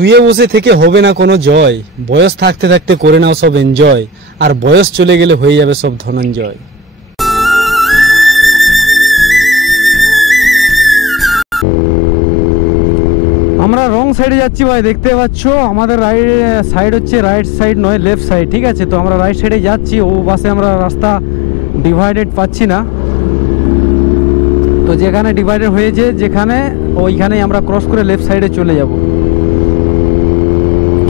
শুয়ে বসে থেকে হবে না কোনো জয়, বয়স থাকতে থাকতে করে নাও সব এনজয়, আর বয়স চলে গেলে হয়ে যাবে সব ধনঞ্জয়। আমরা রং সাইডে যাচ্ছি ভাই, দেখতে পাচ্ছ আমাদের সাইড হচ্ছে রাইট সাইড নয়, লেফট সাইড, ঠিক আছে। তো আমরা রাইট সাইডে যাচ্ছি, ও পাশে আমরা রাস্তা ডিভাইডেড পাচ্ছি না, তো যেখানে ডিভাইডেড হয়েছে যেখানে ওইখানেই আমরা ক্রস করে লেফট সাইডে চলে যাব।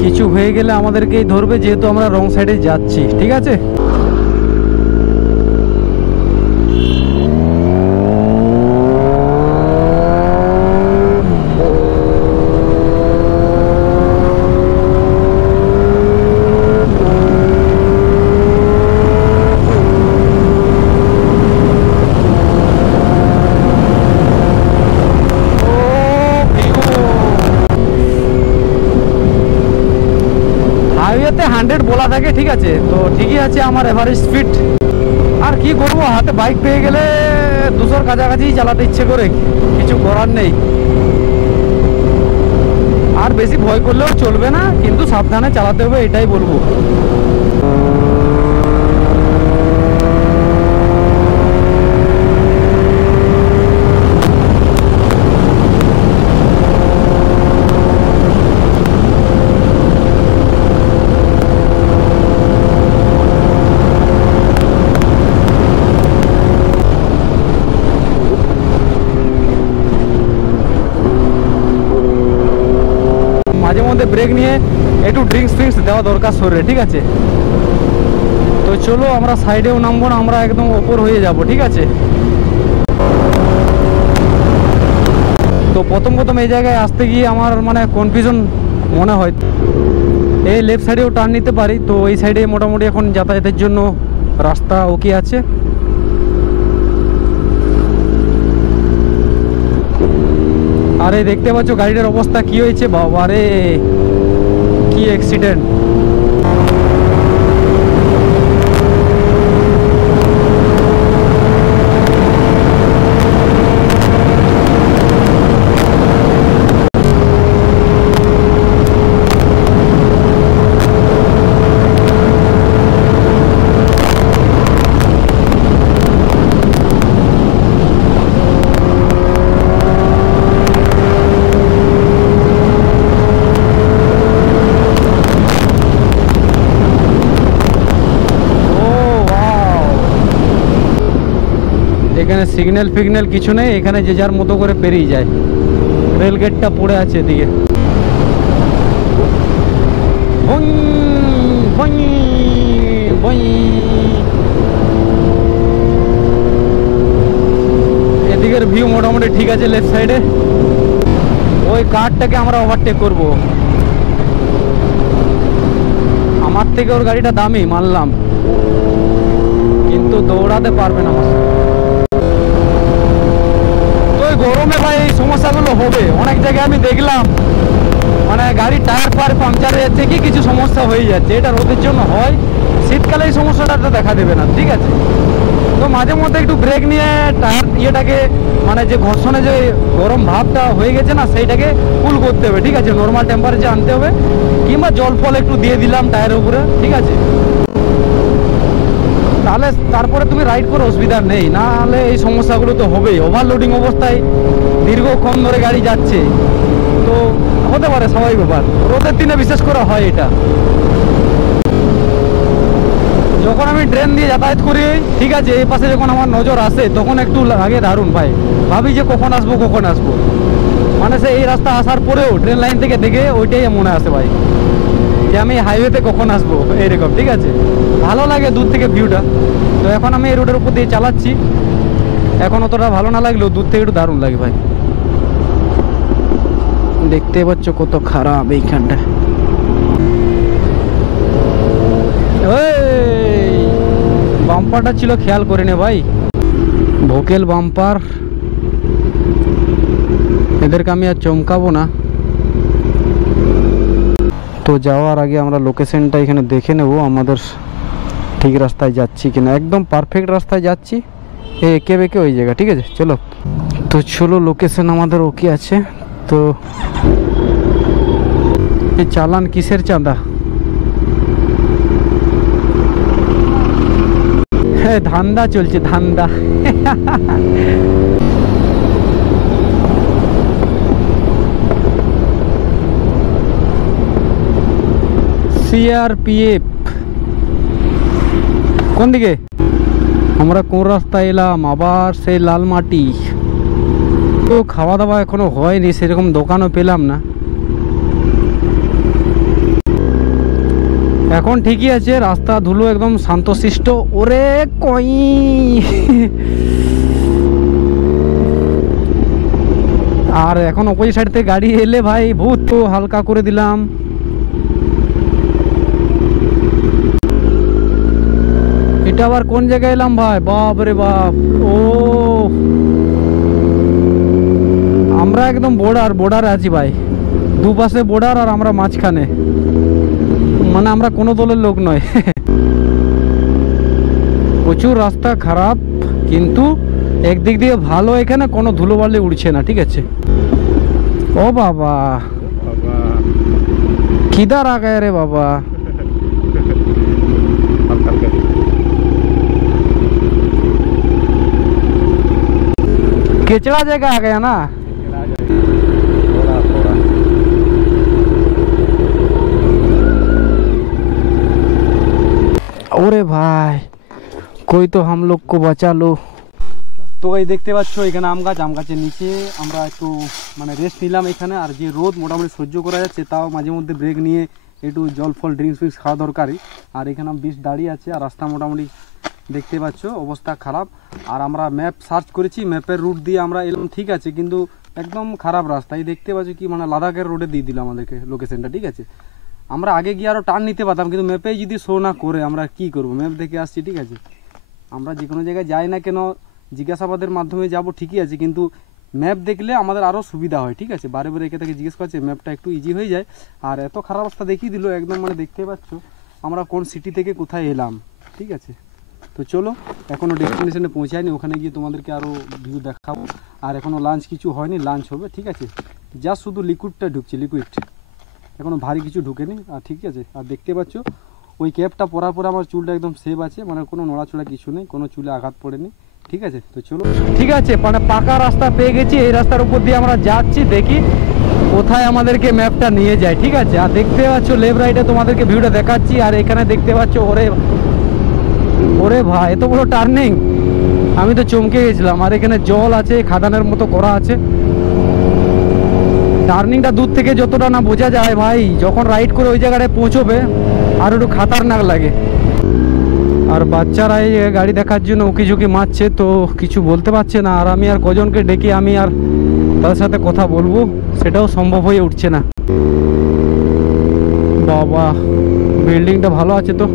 কিছু হয়ে গেলে আমাদেরকেই ধরবে, যেহেতু আমরা রং সাইডে যাচ্ছি, ঠিক আছে। হাইওয়েতে 100 বলা থাকে, ঠিক আছে, তো ঠিকই আছে আমার এভারেজ স্পিড। আর কি করবো, হাতে বাইক পেয়ে গেলে 200-র কাছাকাছি চালাতে ইচ্ছে করে, কিছু করার নেই। আর বেশি ভয় করলেও চলবে না, কিন্তু সাবধানে চালাতে হবে, এটাই বলবো। মাঝে মধ্যে ব্রেক নিয়ে একটু ড্রিঙ্কস ফ্রিঙ্কস দেওয়া দরকার শরীরে, ঠিক আছে। তো চলো আমরা সাইডেও নামবো না, আমরা একদম ওপর হয়ে যাব, ঠিক আছে। তো প্রথম এই জায়গায় আসতে গিয়ে আমার মানে কনফিউশন মনে হয়, এই লেফট সাইডেও টার্ন নিতে পারি, তো এই সাইডে মোটামুটি এখন যাতায়াতের জন্য রাস্তা ওকে আছে। আরে দেখতে পাচ্ছ গাড়িটার অবস্থা কি হয়েছে, বাবা রে কি অ্যাক্সিডেন্ট। এখানে সিগন্যাল ফিগন্যাল কিছু নেই, এখানে যে যার মতো করে পেরিয়ে যায়। রেল গেটটা পড়ে আছে এদিকে। এদিকের ভিউ মোটামুটি ঠিক আছে লেফট সাইডে। ওই কারটাকে আমরা ওভারটেক করব। আমার থেকে ওর গাড়িটা দামি মানলাম, কিন্তু দৌড়াতে পারবে না আমার সাথে। গরমে ভাই এই সমস্যাগুলো হবে, অনেক জায়গায় আমি দেখলাম মানে গাড়ির টায়ার ফায়ার পাংচার হয়ে যাচ্ছে, কি কিছু সমস্যা হয়ে যাচ্ছে। এটা রোদের জন্য হয়, শীতকালে এই সমস্যাটা দেখা দেবে না, ঠিক আছে। তো মাঝে মধ্যে একটু ব্রেক নিয়ে টায়ার ইয়েটাকে মানে যে ঘর্ষণে যে গরম ভাবটা হয়ে গেছে না, সেইটাকে কুল করতে হবে, ঠিক আছে। নর্মাল টেম্পারেচার আনতে হবে, কিংবা জল ফল একটু দিয়ে দিলাম টায়ারের উপরে, ঠিক আছে। তাহলে তারপরে তুমি রাইড করে অসুবিধা নেই, না হলে এই সমস্যাগুলো তো হবেই। ওভারলোডিং অবস্থায় দীর্ঘক্ষণ ধরে গাড়ি যাচ্ছে, তো হতে পারে, স্বাভাবিক ব্যাপার। রোদের দিনে বিশেষ করে হয় এটা। যখন আমি ট্রেন দিয়ে যাতায়াত করি, ঠিক আছে, এই পাশে যখন আমার নজর আসে তখন একটু আগে দারুণ ভাই, ভাবি যে কখন আসবো কখন আসবো, মানে সে এই রাস্তা আসার পরেও ট্রেন লাইন থেকে দেখে ওইটাই মনে আসে ভাই, যে আমি হাইওয়েতে কখন আসবো, এইরকম, ঠিক আছে। ভালো লাগে দূর থেকে ভিউটা। তো এখন আমি এই রোডের উপর দিয়ে চালাচ্ছি, এখন অতটা ভালো না লাগলেও দূর থেকে একটু দারুণ লাগে ভাই। দেখতে পাচ্ছ কত খারাপ এইখানটা। বাম্পারটা ছিল খেয়াল করে নে ভাই, ভোকেল বাম্পার। এদেরকে আমি আর চমকাবো না। তো যাওয়ার আগে আমরা লোকেশনটা এখানে দেখে নেব, আমাদের ঠিক রাস্তায় যাচ্ছি কিনা। একদম পারফেক্ট রাস্তায় যাচ্ছি, একে বেঁকে ওই জায়গা, ঠিক আছে। চলো, তো চলো লোকেশন আমাদের ওকে আছে। তো চালান কিসের চাঁদা? হ্যাঁ, ধান্দা চলছে, ধান্দা। সিআরপিএফ কোন দিকে? আমরা কোন রাস্তায় এলাম? আবার সেই লাল মাটি। তো খাওয়া দাওয়া এখনো হয়নি, সেরকম দোকানও পেলাম না। এখন ঠিকই আছে, রাস্তা ধুলো একদম শান্তশিষ্ট। ওরে কই, আর এখন অপোজিট সাইড থেকে গাড়ি এলে ভাই ভূত, তো হালকা করে দিলাম। এটা আবার কোন জায়গায় এলাম ভাই? বাপ রে বাপ, ও আমরা একদম বর্ডারে আছি ভাই। দুপাশে বর্ডার আর আমরা মাঝখানে, মানে আমরা কোনো দলের লোক নয়। প্রচুর রাস্তা খারাপ, কিন্তু একদিক দিয়ে ভালো, এখানে কোনো ধুলোবালি উড়ছে না, ঠিক আছে। ও বাবা, কিদার আ গায়ে রে বাবা। केचड़ा जगह आ गया ना। ওরে ভাই, कोई तो हम लोग को बचा लो। তো এই দেখতে পাচ্ছ এখানে আম গাছের নিচে আমরা একটু মানে রেস্ট নিলাম এখানে। আর যে রোদ মোটামুটি সহ্য করা যাচ্ছে, তাও মাঝে মধ্যে ব্রেক নিয়ে একটু জল ফল ড্রিঙ্কস খাওয়া দরকারি। আর এখানে বিষ দাঁড়িয়ে আছে, আর রাস্তা মোটামুটি দেখতে পাচ্ছ অবস্থা খারাপ। আর আমরা ম্যাপ সার্চ করেছি, ম্যাপের রুট দিয়ে আমরা এলাম, ঠিক আছে, কিন্তু একদম খারাপ রাস্তা। এই দেখতে পাচ্ছ কি মানে লাদাখের রোডে দিয়ে দিল আমাদেরকে লোকেশনটা, ঠিক আছে। আমরা আগে গিয়ে আরও টার্ন নিতে পারতাম, কিন্তু ম্যাপেই যদি শো না করে আমরা কি করব? ম্যাপ দেখে আসছি, ঠিক আছে। আমরা যে কোনো জায়গায় যাই না কেন জিজ্ঞাসাবাদের মাধ্যমে যাব, ঠিকই আছে, কিন্তু ম্যাপ দেখলে আমাদের আরও সুবিধা হয়, ঠিক আছে। বারে বারে একে থেকে জিজ্ঞেস করছে, ম্যাপটা একটু ইজি হয়ে যায়। আর এত খারাপ রাস্তা দেখিয়ে দিল একদম, মানে দেখতে পাচ্ছ আমরা কোন সিটি থেকে কোথায় এলাম, ঠিক আছে। তো চলো, এখনও ডেস্টিনেশনে পৌঁছায়নি, ওখানে গিয়ে তোমাদেরকে আরও ভিউ দেখাবো। আর এখনও লাঞ্চ কিছু হয়নি, লাঞ্চ হবে, ঠিক আছে। জাস্ট শুধু লিকুইডটা ঢুকছে, লিকুইড, এখনও ভারী কিছু ঢুকেনি। আর ঠিক আছে, আর দেখতে পাচ্ছ ওই ক্যাপটা পরার পরে আমার চুলটা একদম সেভ আছে, মানে কোনো নড়াচড়া কিছু নেই, কোনো চুলে আঘাত পড়েনি, ঠিক আছে। তো চলো, ঠিক আছে, মানে পাকা রাস্তা পেয়ে গেছি। এই রাস্তার উপর দিয়ে আমরা যাচ্ছি, দেখি কোথায় আমাদেরকে ম্যাপটা নিয়ে যায়, ঠিক আছে। আর দেখতে পাচ্ছ লেফট রাইটে তোমাদেরকে ভিউটা দেখাচ্ছি। আর এখানে দেখতে পাচ্ছ, ওরে ওরে ভাই, এত বড় টার্নিং, আমি তো চমকে গেছিলাম। আর এখানে জল আছে, খাদানের মতো করা আছে। টার্নিংটা দূর থেকে যতটা না বোঝা যায় ভাই, যখন রাইড করে ওই জায়গাটায় পৌঁছবে আর একটু খাতারনাক লাগে। আর বাচ্চারা এই গাড়ি দেখার জন্য উকি ঝুঁকি মারছে, তো কিছু বলতে পারছে না। আর আমি আর কজনকে ডেকে আমি আর তাদের সাথে কথা বলবো, সেটাও সম্ভব হয়ে উঠছে না। বাবা, বিল্ডিংটা ভালো আছে তো।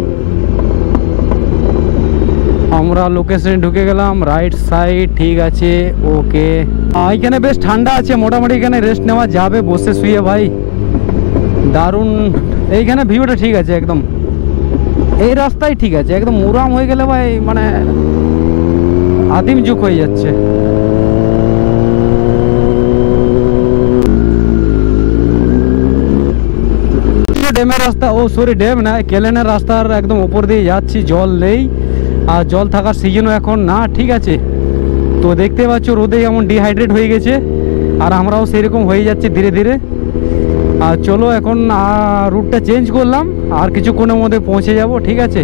আমরা লোকেশনে ঢুকে গেলাম, রাইট সাইড, ঠিক আছে, ওকে। এখানে বেশ ঠান্ডা আছে, মোটামুটি এখানে রেস্ট নেওয়া যাবে বসে শুয়ে ভাই, দারুণ। এইখানে ভিউটা ঠিক আছে একদম, এই রাস্তায় ঠিক আছে। একদম মুরাম হয়ে গেলে ভাই মানে আদিম যুগ হয়ে যাচ্ছে। ড্যামের রাস্তা, ও সরি ড্যাম না, কেলেনের রাস্তার একদম উপর দিয়ে যাচ্ছি। জল নেই, আর জল থাকার সিজনও এখন না, ঠিক আছে। তো দেখতে পাচ্ছ রোদে এমন ডিহাইড্রেট হয়ে গেছে, আর আমরাও সেরকম হয়ে যাচ্ছে ধীরে ধীরে। আর চলো এখন রুটটা চেঞ্জ করলাম, আর কিছুক্ষণের মধ্যে পৌঁছে যাব, ঠিক আছে।